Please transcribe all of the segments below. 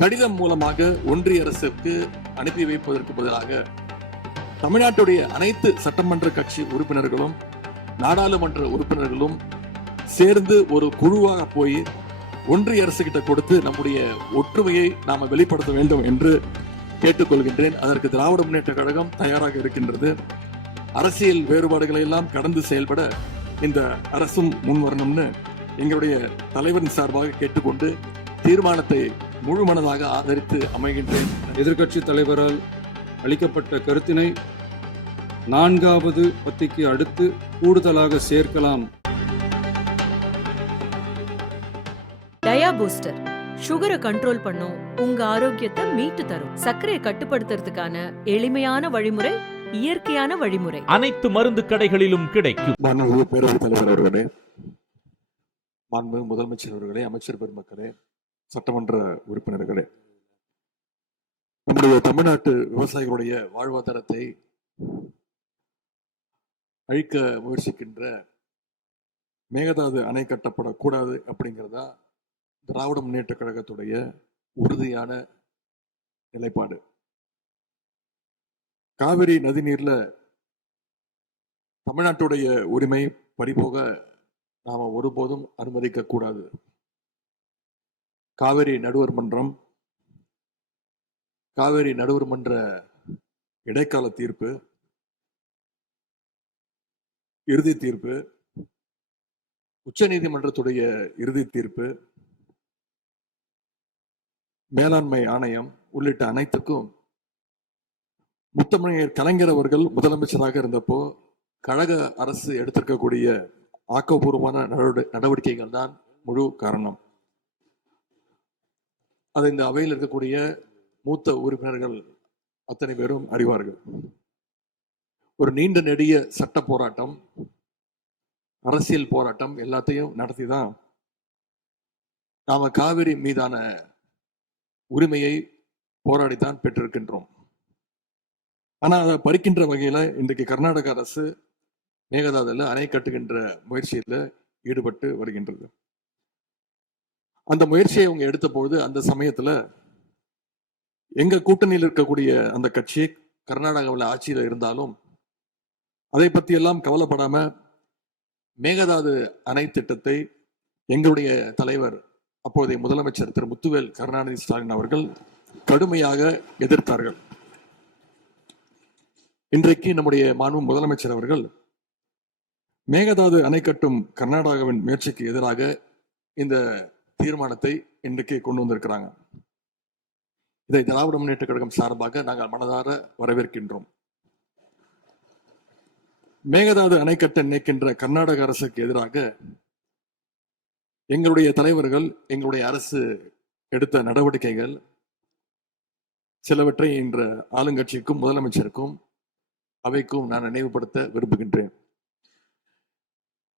கடிதம் மூலமாக ஒன்றிய அரசுக்கு அனுப்பி வைப்பதற்கு பதிலாக தமிழ்நாட்டுடைய அனைத்து சட்டமன்ற கட்சி உறுப்பினர்களும் நாடாளுமன்ற உறுப்பினர்களும் சேர்ந்து ஒரு குழுவாக போய் ஒன்றிய அரசு கிட்ட கொடுத்து நம்முடைய ஒற்றுமையை நாம வெளிப்படுத்த வேண்டும் என்று கேட்டுக்கொள்கின்றேன். அதற்கு திராவிட முன்னேற்ற கழகம் தயாராக இருக்கின்றது. அரசியல் வேறுபாடுகளை எல்லாம் கடந்து செயல்பட இந்த அரசும் முன்வரணும்னு எங்களுடைய தலைவரின் சார்பாக கேட்டுக்கொண்டு தீர்மானத்தை முழு மனதாக ஆதரித்து அமைகின்றேன். எதிர்க்கட்சி தலைவரால் அளிக்கப்பட்ட கருத்தினை 4வது பத்திக்கு அடுத்து கூடுதலாக சேர்க்கலாம். டயா பூஸ்டர் சுகரை கண்ட்ரோல் பண்ணும், உங்க ஆரோக்கியத்தை மீட்டு தரும். சர்க்கரையை கட்டுப்படுத்துறதுக்கான எளிமையான வழிமுறை, இயற்கையான வழிமுறை. அனைத்து மருந்து கடைகளிலும் கிடைக்கும். மாண்புமிகு பேரவைத் தலைவர் அவர்களே, மாண்புமிகு முதலமைச்சர் அவர்களே, அமைச்சர் பெருமக்களே, சட்டமன்ற உறுப்பினர்களே, நம்முடைய தமிழ்நாட்டு விவசாயிகளுடைய வாழ்வாதாரத்தை அழிக்க முயற்சிக்கின்ற மேகதாது அணை கட்டப்படக்கூடாது அப்படிங்கிறதா திராவிட முன்னேற்ற கழகத்துடைய உறுதியான நிலைப்பாடு. காவிரி நதிநீர்ல தமிழ்நாட்டுடைய உரிமை பறிபோக நாம ஒருபோதும் அனுமதிக்க கூடாது. காவிரி நடுவர் மன்றம், காவிரி நடுவர் மன்ற இடைக்கால தீர்ப்பு, இறுதி தீர்ப்பு, உச்ச நீதிமன்றத்துடைய இறுதி தீர்ப்பு, மேலாண்மை ஆணையம் உள்ளிட்ட அனைத்துக்கும் முத்தமிழர் கலைஞர் அவர்கள் முதலமைச்சராக இருந்தப்போ கழக அரசு எடுத்திருக்கக்கூடிய ஆக்கப்பூர்வமான நடவடிக்கைகள் தான் முழு காரணம். அது இந்த அவையில் இருக்கக்கூடிய மூத்த உறுப்பினர்கள் அத்தனை பேரும் அறிவார்கள். ஒரு நீண்ட நெடிய சட்ட போராட்டம், அரசியல் போராட்டம் எல்லாத்தையும் நடத்தி தான் நாம காவிரி மீதான உரிமையை போராடித்தான் பெற்றிருக்கின்றோம். ஆனா அதை பறிக்கின்ற வகையில இன்றைக்கு கர்நாடக அரசு மேகதாதுல அணை கட்டுகின்ற முயற்சியில ஈடுபட்டு வருகின்றது. அந்த முயற்சியை அவங்க எடுத்த பொழுது அந்த சமயத்துல எங்க கூட்டணியில் இருக்கக்கூடிய அந்த கட்சி கர்நாடகாவில் ஆட்சியில இருந்தாலும் அதை பத்தி எல்லாம் கவலைப்படாம மேகதாது அணை திட்டத்தை எங்களுடைய தலைவர் அப்போதைய முதலமைச்சர் திரு முத்துவேல் கருணாநிதி ஸ்டாலின் அவர்கள் கடுமையாக எதிர்த்தார்கள். இன்றைக்கு நம்முடைய மாண்பு முதலமைச்சர் அவர்கள் மேகதாது அணை கட்டும் கர்நாடகாவின் முயற்சிக்கு எதிராக இந்த தீர்மானத்தை இன்றைக்கு கொண்டு வந்திருக்கிறாங்க. இதை திராவிட முன்னேற்ற கழகம் சார்பாக நாங்கள் மனதார வரவேற்கின்றோம். மேகதாது அணை கட்ட நினைக்கின்ற கர்நாடக அரசுக்கு எதிராக எங்களுடைய தலைவர்கள், எங்களுடைய அரசு எடுத்த நடவடிக்கைகள் சிலவற்றை இன்ற ஆளுங்கட்சிக்கும் முதலமைச்சருக்கும் அவைக்கும் நான் நினைவுபடுத்த விரும்புகின்றேன்.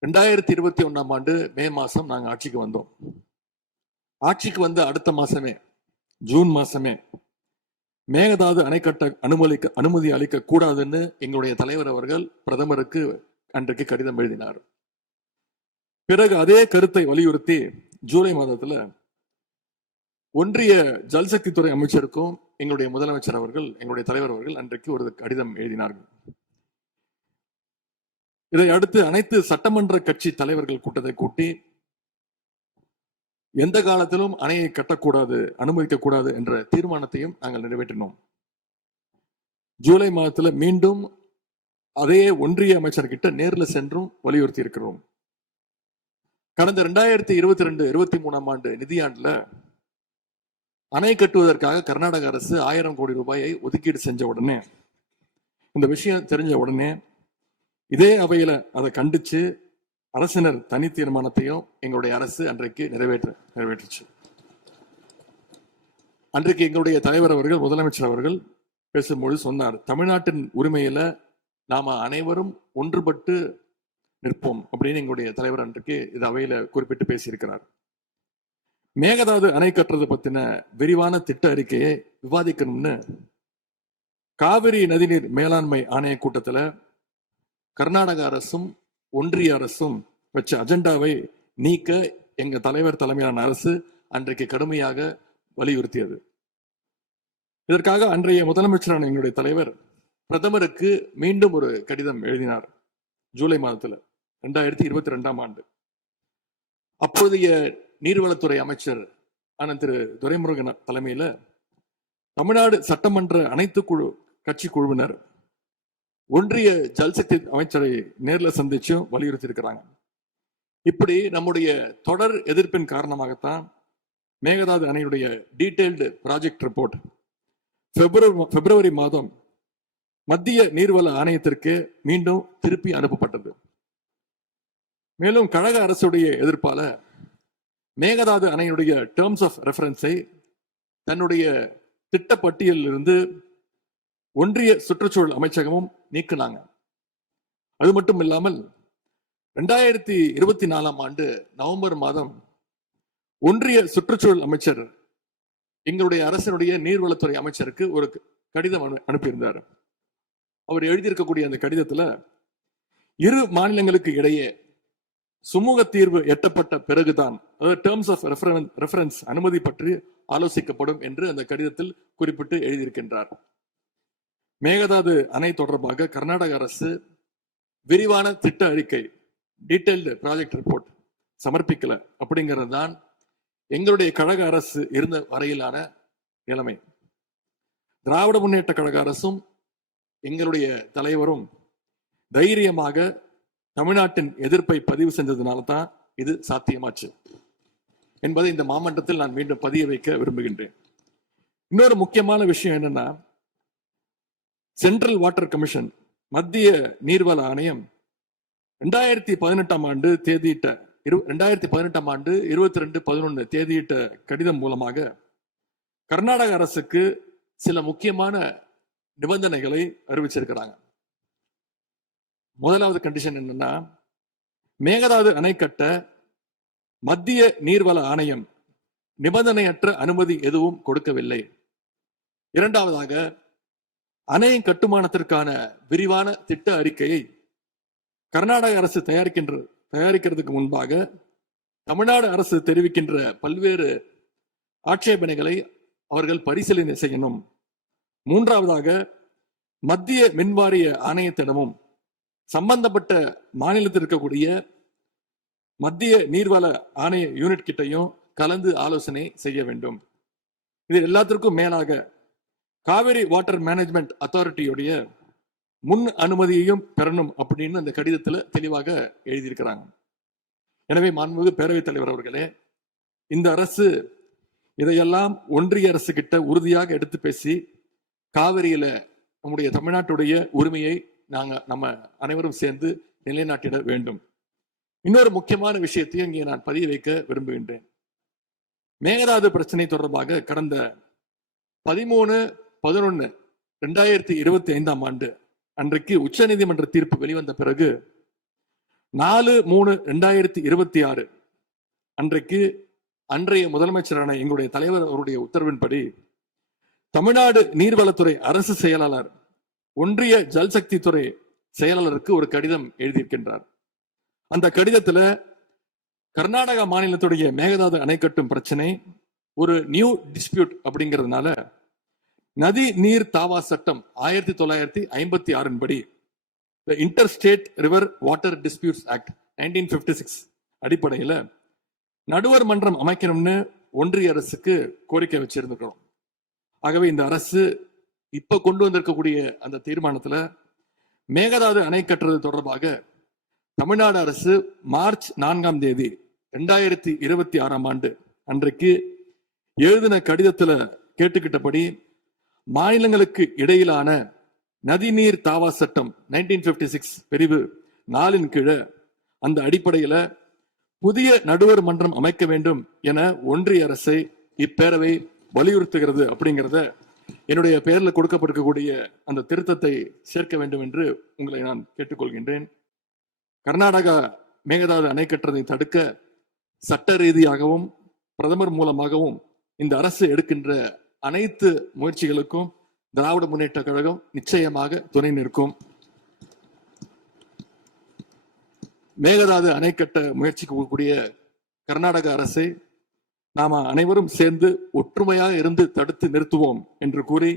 2021ஆம் ஆண்டு மே மாசம் நாங்கள் ஆட்சிக்கு வந்தோம். ஆட்சிக்கு வந்த அடுத்த மாசமே, ஜூன் மாசமே மேகதாது அணை கட்ட அனுமதி அளிக்க கூடாதுன்னு எங்களுடைய தலைவர் அவர்கள் பிரதமருக்கு அன்றைக்கு கடிதம் எழுதினார். பிறகு அதே கருத்தை வலியுறுத்தி ஜூலை மாதத்துல ஒன்றிய ஜல்சக்தி துறை அமைச்சருக்கும் எங்களுடைய முதலமைச்சர் அவர்கள், எங்களுடைய தலைவர் அவர்கள் அன்றைக்கு ஒரு கடிதம் எழுதினார்கள். இதை அடுத்து அனைத்து சட்டமன்ற கட்சி தலைவர்கள் கூட்டத்தை கூட்டி எந்த காலத்திலும் அணையை கட்டக்கூடாது, அனுமதிக்க கூடாது என்ற தீர்மானத்தையும் நாங்கள் நிறைவேற்றினோம். ஜூலை மாதத்துல மீண்டும் அதே ஒன்றிய அமைச்சர்கிட்ட நேரில் சென்றும் வலியுறுத்தி இருக்கிறோம். கடந்த 2022-23ஆம் ஆண்டு நிதியாண்டுல அணை கட்டுவதற்காக கர்நாடக அரசு 1000 கோடி ரூபாயை ஒதுக்கீடு செஞ்ச உடனே, இந்த விஷயம் தெரிஞ்ச உடனே இதே அவையில அதை கண்டிச்சு அரசினர் தனி தீர்மானத்தையும் எங்களுடைய அரசு அன்றைக்கு நிறைவேற்றுச்சு. அன்றைக்கு எங்களுடைய தலைவர் அவர்கள், முதலமைச்சர் அவர்கள் பேசும்பொழுது சொன்னார், தமிழ்நாட்டின் உரிமையில நாம அனைவரும் ஒன்றுபட்டு நிற்போம் அப்படின்னு எங்களுடைய தலைவர் அன்றைக்கு இது அவையில குறிப்பிட்டு பேசியிருக்கிறார். மேகதாது அணை கட்டுறது பத்தின விரிவான திட்ட அறிக்கையை விவாதிக்கணும்னு காவிரி நதிநீர் மேலாண்மை ஆணைய கூட்டத்துல கர்நாடக அரசும் ஒன்றிய அரசும் வச்ச அஜெண்டாவை நீக்க எங்க தலைவர் தலைமையிலான அரசு அன்றைக்கு கடுமையாக வலியுறுத்தியது. இதற்காக அன்றைய முதலமைச்சரான எங்களுடைய தலைவர் பிரதமருக்கு மீண்டும் ஒரு கடிதம் எழுதினார் ஜூலை மாதத்துல 2022 ஆண்டு. அப்பொழுதைய நீர்வளத்துறை அமைச்சர் ஆனந்த் திரு துரைமுருகன் தலைமையில தமிழ்நாடு சட்டமன்ற அனைத்து கட்சி குழுவினர் ஒன்றிய ஜல்சக்தி அமைச்சரை நேரில் சந்திச்சு வலியுறுத்தி இருக்கிறாங்க. இப்படி நம்முடைய தொடர் எதிர்ப்பின் காரணமாகத்தான் மேகதாது அணையுடைய டீடைல்டு ப்ராஜெக்ட் ரிப்போர்ட் பிப்ரவரி மாதம் மத்திய நீர்வள ஆணையத்திற்கு மீண்டும் திருப்பி அனுப்பப்பட்டது. மேலும் கழக அரசுடைய எதிர்ப்பால மேகதாது அணையுடைய டேர்ம்ஸ் ஆஃப் ரெஃபரன்ஸை தன்னுடைய திட்டப்பட்டியலில் இருந்து ஒன்றிய சுற்றுச்சூழல் அமைச்சகமும் நீக்கினாங்க. அது மட்டும் இல்லாமல் 2024 ஆண்டு நவம்பர் மாதம் ஒன்றிய சுற்றுச்சூழல் அமைச்சர் எங்களுடைய அரசினுடைய நீர்வளத்துறை அமைச்சருக்கு ஒரு கடிதம் அனுப்பியிருந்தார். அவர் எழுதியிருக்கக்கூடிய அந்த கடிதத்துல இரு மாநிலங்களுக்கு இடையே சுமூக தீர்வு எட்டப்பட்ட பிறகுதான், அதாவது டேர்ம்ஸ் ஆஃப் ரெஃபரன்ஸ் அனுமதி பற்றி ஆலோசிக்கப்படும் என்று அந்த கடிதத்தில் குறிப்பிட்டு எழுதியிருக்கின்றார். மேகதாது அணை தொடர்பாக கர்நாடக அரசு விரிவான திட்ட அறிக்கை டீடைல்டு ப்ராஜெக்ட் ரிப்போர்ட் சமர்ப்பிக்கல அப்படிங்கிறது தான் எங்களுடைய கழக அரசு இருந்த வரையிலான நிலைமை. திராவிட முன்னேற்ற கழக அரசும் எங்களுடைய தலைவரும் தைரியமாக தமிழ்நாட்டின் எதிர்ப்பை பதிவு செஞ்சதுனால தான் இது சாத்தியமாச்சு என்பதை இந்த மாமன்றத்தில் நான் மீண்டும் பதிய வைக்க விரும்புகின்றேன். இன்னொரு முக்கியமான விஷயம் என்னன்னா, சென்ட்ரல் வாட்டர் கமிஷன் மத்திய நீர்வள ஆணையம் 2018 ஆண்டு தேதியிட்ட 2018 ஆண்டு 22/11 தேதியிட்ட கடிதம் மூலமாக கர்நாடக அரசுக்கு சில முக்கியமான நிபந்தனைகளை அறிவிச்சிருக்கிறாங்க. முதலாவது கண்டிஷன் என்னன்னா, மேகதாது அணை கட்ட மத்திய நீர்வள ஆணையம் நிபந்தனையற்ற அனுமதி எதுவும் கொடுக்கவில்லை. இரண்டாவதாக, அணையின் கட்டுமானத்திற்கான விரிவான திட்ட அறிக்கையை கர்நாடக அரசு தயாரிக்கிறதுக்கு முன்பாக தமிழ்நாடு அரசு தெரிவிக்கின்ற பல்வேறு ஆட்சேபனைகளை அவர்கள் பரிசீலனை செய்யணும். மூன்றாவதாக, மத்திய மின்வாரிய ஆணையத்திடமும் சம்பந்தப்பட்ட மாநிலத்தில் இருக்கக்கூடிய மத்திய நீர்வள ஆணைய யூனிட் கிட்டையும் கலந்து ஆலோசனை செய்ய வேண்டும். இது எல்லாத்திற்கும் மேலாக காவிரி வாட்டர் மேனேஜ்மெண்ட் அத்தாரிட்டியுடைய முன் அனுமதியையும் பெறணும் அப்படின்னு அந்த கடிதத்தில் தெளிவாக எழுதியிருக்கிறாங்க. எனவே மாண்புமிகு பேரவைத் தலைவர் அவர்களே, இந்த அரசு இதையெல்லாம் ஒன்றிய அரசு கிட்ட உறுதியாக எடுத்து பேசி காவிரியில நம்முடைய தமிழ்நாட்டுடைய உரிமையை நம்ம அனைவரும் சேர்ந்து நிலைநாட்டிட வேண்டும். இன்னொரு முக்கியமான விஷயத்தையும் இங்கே நான் பதிய வைக்க விரும்புகின்றேன். மேகதாது பிரச்சனை தொடர்பாக கடந்த 13/11/2025 ஆண்டு அன்றைக்கு உச்ச நீதிமன்ற தீர்ப்பு வெளிவந்த பிறகு 4/3/2026 அன்றைக்கு அன்றைய முதலமைச்சரான எங்களுடைய தலைவர் அவருடைய உத்தரவின்படி தமிழ்நாடு நீர்வளத்துறை அரசு செயலாளர் ஒன்றிய ஜல்சக்தி துறை செயலாளருக்கு ஒரு கடிதம் எழுதியிருக்கின்றார். அந்த கடிதத்துல கர்நாடக மாநிலத்துடைய மேகதாது அணை கட்டும் பிரச்சனை ஒரு நியூ டிஸ்பியூட் அப்படிங்கிறதுனால நதி நீர் தாவா சட்டம் 1956 படி inter state river water disputes act 1956 அடிப்படையில் நடுவர் மன்றம் அமைக்கணும்னு ஒன்றிய அரசுக்கு கோரிக்கை வச்சிருந்துக்கிறோம். ஆகவே இந்த அரசு இப்ப கொண்டு வந்திருக்கக்கூடிய அந்த தீர்மானத்துல மேகதாது அணை கட்டுறது தொடர்பாக தமிழ்நாடு அரசு மார்ச் 4ஆம் தேதி 2026 ஆண்டு அன்றைக்கு எழுதின கடிதத்துல கேட்டுக்கிட்டபடி மாநிலங்களுக்கு இடையிலான நதிநீர் தாவா சட்டம் 1956 பிரிவு 4 கீழ அந்த அடிப்படையில புதிய நடுவர் மன்றம் அமைக்க வேண்டும் என ஒன்றிய அரசை இப்பேரவை வலியுறுத்துகிறது அப்படிங்கிறத என்னுடைய பெயரில் கொடுக்கப்பட்டிருக்கக்கூடிய அந்த திருத்தத்தை சேர்க்க வேண்டும் என்று உங்களை நான் கேட்டுக்கொள்கின்றேன். கர்நாடகா மேகதாது அணை கட்டுறதை தடுக்க சட்ட ரீதியாகவும் பிரதமர் மூலமாகவும் இந்த அரசு எடுக்கின்ற அனைத்து முயற்சிகளுக்கும் திராவிட முன்னேற்ற கழகம் நிச்சயமாக துணை நிற்கும். மேகதாது அணை கட்ட முயற்சிக்கக்கூடிய கர்நாடக அரசை நாம அனைவரும் சேர்ந்து ஒற்றுமையாக இருந்து தடுத்து நிறுத்துவோம் என்று கூறி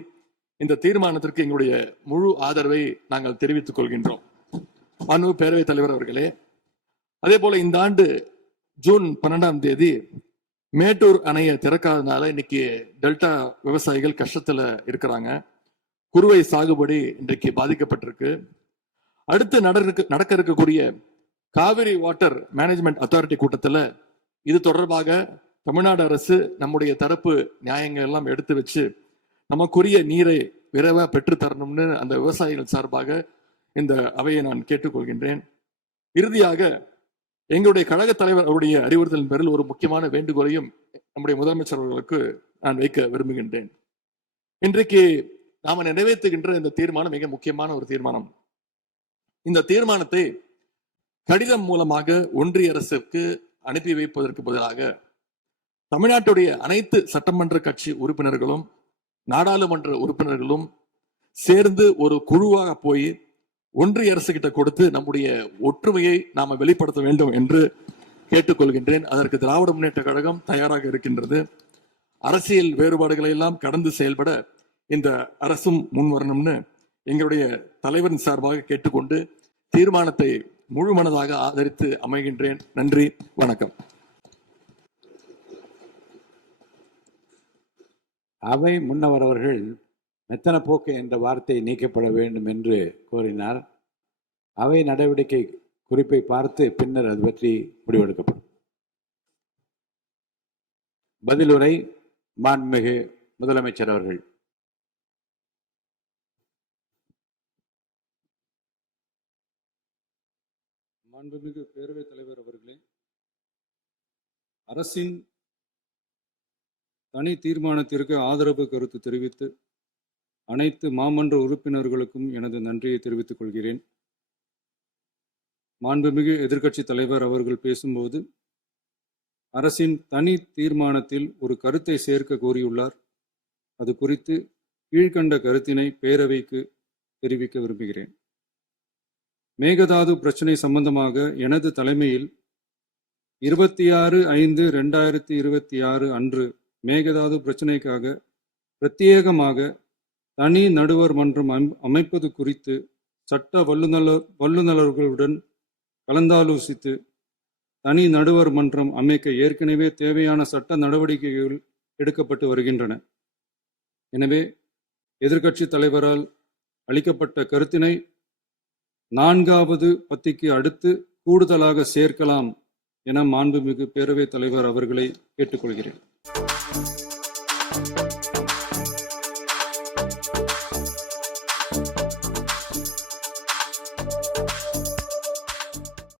இந்த தீர்மானத்திற்கு எங்களுடைய முழு ஆதரவை நாங்கள் தெரிவித்துக் கொள்கின்றோம். மாண்புமிகு பேரவைத் தலைவர் அவர்களே, அதே போல இந்த ஆண்டு ஜூன் 12ஆம் தேதி மேட்டூர் அணையை திறக்காதனால இன்னைக்கு டெல்டா விவசாயிகள் கஷ்டத்துல இருக்கிறாங்க. குறுவை சாகுபடி இன்றைக்கு பாதிக்கப்பட்டிருக்கு. அடுத்து நடக்க இருக்கக்கூடிய காவிரி வாட்டர் மேனேஜ்மெண்ட் அத்தாரிட்டி கூட்டத்துல இது தொடர்பாக தமிழ்நாடு அரசு நம்முடைய தரப்பு நியாயங்கள் எல்லாம் எடுத்து வச்சு நமக்குரிய நீரை விரைவா பெற்று தரணும்னு அந்த விவசாயிகள் சார்பாக இந்த அவையை நான் கேட்டுக்கொள்கின்றேன். இறுதியாக எங்களுடைய கழக தலைவர் அவருடைய அறிவுறுத்தலின் பேரில் ஒரு முக்கியமான வேண்டுகோளையும் நம்முடைய முதலமைச்சர் அவர்களுக்கு நான் வைக்க விரும்புகின்றேன். இன்றைக்கு நாம நிறைவேற்றுகின்ற இந்த தீர்மானம் மிக முக்கியமான ஒரு தீர்மானம். இந்த தீர்மானத்தை கடிதம் மூலமாக ஒன்றிய அரசுக்கு அனுப்பி வைப்பதற்கு பதிலாக தமிழ்நாட்டுடைய அனைத்து சட்டமன்ற கட்சி உறுப்பினர்களும் நாடாளுமன்ற உறுப்பினர்களும் சேர்ந்து ஒரு குழுவாக போய் ஒன்றிய அரசு கிட்ட கொடுத்து நம்முடைய ஒற்றுமையை நாம வெளிப்படுத்த வேண்டும் என்று கேட்டுக்கொள்கின்றேன். அதற்கு திராவிட முன்னேற்ற கழகம் தயாராக இருக்கின்றது. அரசியல் வேறுபாடுகளை எல்லாம் கடந்து செயல்பட இந்த அரசும் முன்வரணும்னு எங்களுடைய தலைவரின் சார்பாக கேட்டுக்கொண்டு தீர்மானத்தை முழு மனதாக ஆதரித்து அமைகின்றேன். நன்றி, வணக்கம். அவை முன்னவர் அவர்கள் மெத்தன போக்கு என்ற வார்த்தை நீக்கப்பட வேண்டும் என்று கோரினார். அவை நடவடிக்கை குறிப்பை பார்த்து பின்னர் அது பற்றி முடிவெடுக்கப்படும். பதிலுரை மாண்புமிகு முதலமைச்சர் அவர்கள். மாண்புமிகு பேரவைத் தலைவர் அவர்களே, அரசின் தனி தீர்மானத்திற்கு ஆதரவு கருத்து தெரிவித்து அனைத்து மாமன்ற உறுப்பினர்களுக்கும் எனது நன்றியை தெரிவித்துக் கொள்கிறேன். மாண்புமிகு எதிர்க்கட்சி தலைவர் அவர்கள் பேசும்போது அரசின் தனி தீர்மானத்தில் ஒரு கருத்தை சேர்க்க கோரியுள்ளார். அது குறித்து கீழ்கண்ட கருத்தினை பேரவைக்கு தெரிவிக்க விரும்புகிறேன். மேகதாது பிரச்சனை சம்பந்தமாக எனது தலைமையில் 26/5/2026 அன்று மேகதாது பிரச்சனைக்காக பிரத்யேகமாக தனி நடுவர் மன்றம் அமைப்பது குறித்து சட்ட வல்லுநர்களுடன் கலந்தாலோசித்து தனி நடுவர் மன்றம் அமைக்க ஏற்கனவே தேவையான சட்ட நடவடிக்கைகள் எடுக்கப்பட்டு வருகின்றன. எனவே எதிர்க்கட்சி தலைவரால் அளிக்கப்பட்ட கருத்தினை 4வது பத்திக்கு அடுத்து கூடுதலாக சேர்க்கலாம் என மாண்புமிகு பேரவைத் தலைவர் அவர்களை கேட்டுக்கொள்கிறேன்.